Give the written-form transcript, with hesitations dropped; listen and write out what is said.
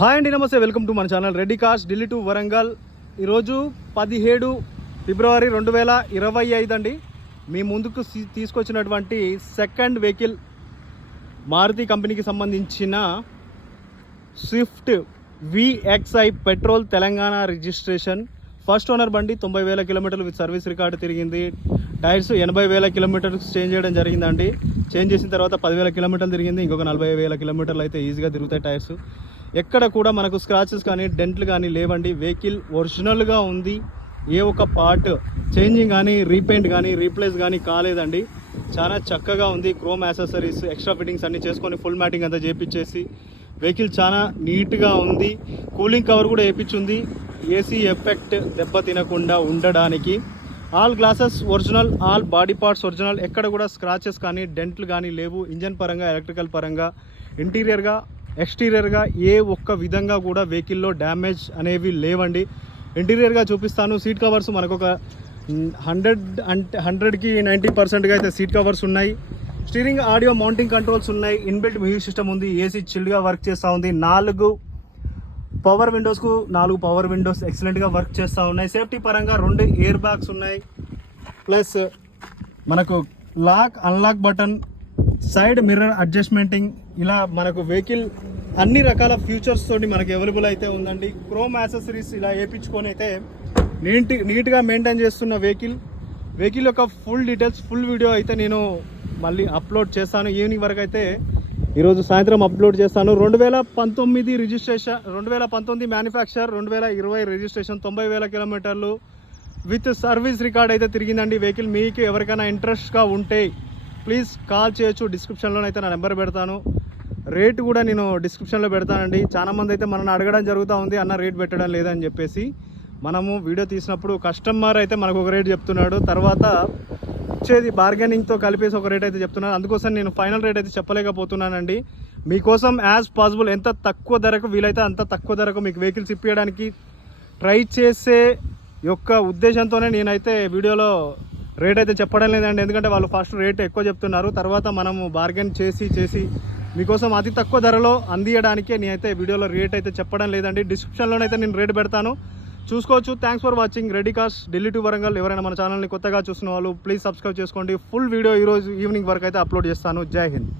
Hi అండి, నమస్తే. Welcome to మన channel Reddy cars Delhi to Warangal. ఈరోజు 17 ఫిబ్రవరి 2025 అండి. మీ ముందుకు తీసుకొచ్చినటువంటి సెకండ్ వెహికల్ మారుతి కంపెనీకి సంబంధించిన Swift VXI petrol Telangana registration. First owner బండి, 90,000 కిలోమీటర్లు విత్ సర్వీస్ రికార్డు తిరిగింది. టైర్స్ 80,000 కిలోమీటర్స్ చేంజ్ చేయడం జరిగిందండి. చేంజ్ చేసిన తర్వాత 10,000 కిలోమీటర్లు తిరిగింది. ఇంకొక 40,000 కిలోమీటర్లు అయితే ఈజీగా తిరుగుతాయి టైర్స్. ఎక్కడ కూడా మనకు స్క్రాచెస్ కానీ డెంట్లు కానీ లేవండి. వెహికల్ ఒరిజినల్గా ఉంది. ఏ ఒక్క పార్ట్ చేంజింగ్ కానీ రీపెయింట్ కానీ రీప్లేస్ కానీ కాలేదండి. చాలా చక్కగా ఉంది. క్రోమ్ యాక్సెసరీస్ ఎక్స్ట్రా ఫిట్టింగ్స్ అన్నీ చేసుకొని ఫుల్ మ్యాటింగ్ అంతా చేపించేసి వెహికల్ చాలా నీట్గా ఉంది. కూలింగ్ కవర్ కూడా వేయించుంది. ఏసీ ఎఫెక్ట్ దెబ్బ తినకుండా ఉండడానికి. All glasses original, all body parts original. ఎక్కడ కూడా స్క్రాచెస్ కానీ డెంట్లు కానీ లేవు. ఇంజన్ పరంగా, ఎలక్ట్రికల్ పరంగా, ఇంటీరియర్గా, ఎక్స్టీరియర్గా ఏ ఒక్క విధంగా కూడా వెహికల్లో డ్యామేజ్ అనేవి లేవండి. ఇంటీరియర్గా చూపిస్తాను. సీట్ కవర్స్ మనకు ఒక 100కి 90% అయితే సీట్ కవర్స్ ఉన్నాయి. స్టీరింగ్ ఆడియో మౌంటింగ్ కంట్రోల్స్ ఉన్నాయి. ఇన్బిల్ట్ మ్యూజిక్ సిస్టమ్ ఉంది. ఏసీ చిల్డ్గా వర్క్ చేస్తూ ఉంది. 4 పవర్ విండోస్కు 4 పవర్ విండోస్ ఎక్సలెంట్గా వర్క్ చేస్తూ ఉన్నాయి. సేఫ్టీ పరంగా 2 ఎయిర్ బ్యాగ్స్ ఉన్నాయి. ప్లస్ మనకు lock unlock button, side mirror అడ్జస్ట్మెంటింగ్, ఇలా మనకు వెహికల్ అన్ని రకాల ఫీచర్స్ తోటి మనకి అవైలబుల్ అయితే ఉందండి. క్రోమ్ యాక్సెసరీస్ ఇలా వేయించుకొని అయితే నీట్గా మెయింటైన్ చేస్తున్న వెహికల్ యొక్క ఫుల్ డీటెయిల్స్, ఫుల్ వీడియో అయితే నేను మళ్ళీ అప్లోడ్ చేస్తాను. ఈవినింగ్ వరకు అయితే ఈరోజు సాయంత్రం అప్లోడ్ చేస్తాను. 2019 రిజిస్ట్రేషన్, 2019 మ్యానుఫ్యాక్చర్, 2020 రిజిస్ట్రేషన్, 90,000 కిలోమీటర్లు విత్ సర్వీస్ రికార్డ్ అయితే తిరిగిందండి వెహికల్. మీకు ఎవరికైనా ఇంట్రెస్ట్గా ఉంటే ప్లీజ్ కాల్ చేయొచ్చు. డిస్క్రిప్షన్లోనైతే నా నెంబర్ పెడతాను. రేటు కూడా నేను డిస్క్రిప్షన్లో పెడతానండి. చాలామంది అయితే మనల్ని అడగడం జరుగుతూ ఉంది, అన్న రేట్ పెట్టడం లేదని చెప్పేసి. మనము వీడియో తీసినప్పుడు కస్టమర్ అయితే మనకు ఒక రేట్ చెప్తున్నాడు, తర్వాత వచ్చేది బార్గెనింగ్తో కలిపేసి ఒక రేట్ అయితే చెప్తున్నాడు. అందుకోసం నేను ఫైనల్ రేట్ అయితే చెప్పలేకపోతున్నానండి. మీకోసం యాజ్ పాసిబుల్ ఎంత తక్కువ ధరకు వీలైతే అంత తక్కువ ధరకు మీకు వెహికల్స్ ఇప్పించడానికి ట్రై చేసే యొక్క ఉద్దేశంతోనే నేనైతే వీడియోలో రేట్ అయితే చెప్పడం లేదండి. ఎందుకంటే వాళ్ళు ఫస్ట్ రేట్ ఎక్కువ చెప్తున్నారు, తర్వాత మనము బార్గెన్ చేసి మీకోసం అతి తక్కువ ధరలో అందియడానికే నేనైతే వీడియోలో రేట్ అయితే చెప్పడం లేదండి. డిస్క్రిప్షన్లోనైతే నేను రేట్ పెడతాను, చూసుకోవచ్చు. Thanks for watching Reddy cars Delhi to Warangal. ఎవరైనా మన ఛానల్ని కొత్తగా చూసిన వాళ్ళు ప్లీజ్ సబ్స్క్రైబ్ చేసుకోండి. ఫుల్ వీడియో ఈరోజు ఈవినింగ్ వరకు అయితే అప్లోడ్ చేస్తాను. జై హింద్.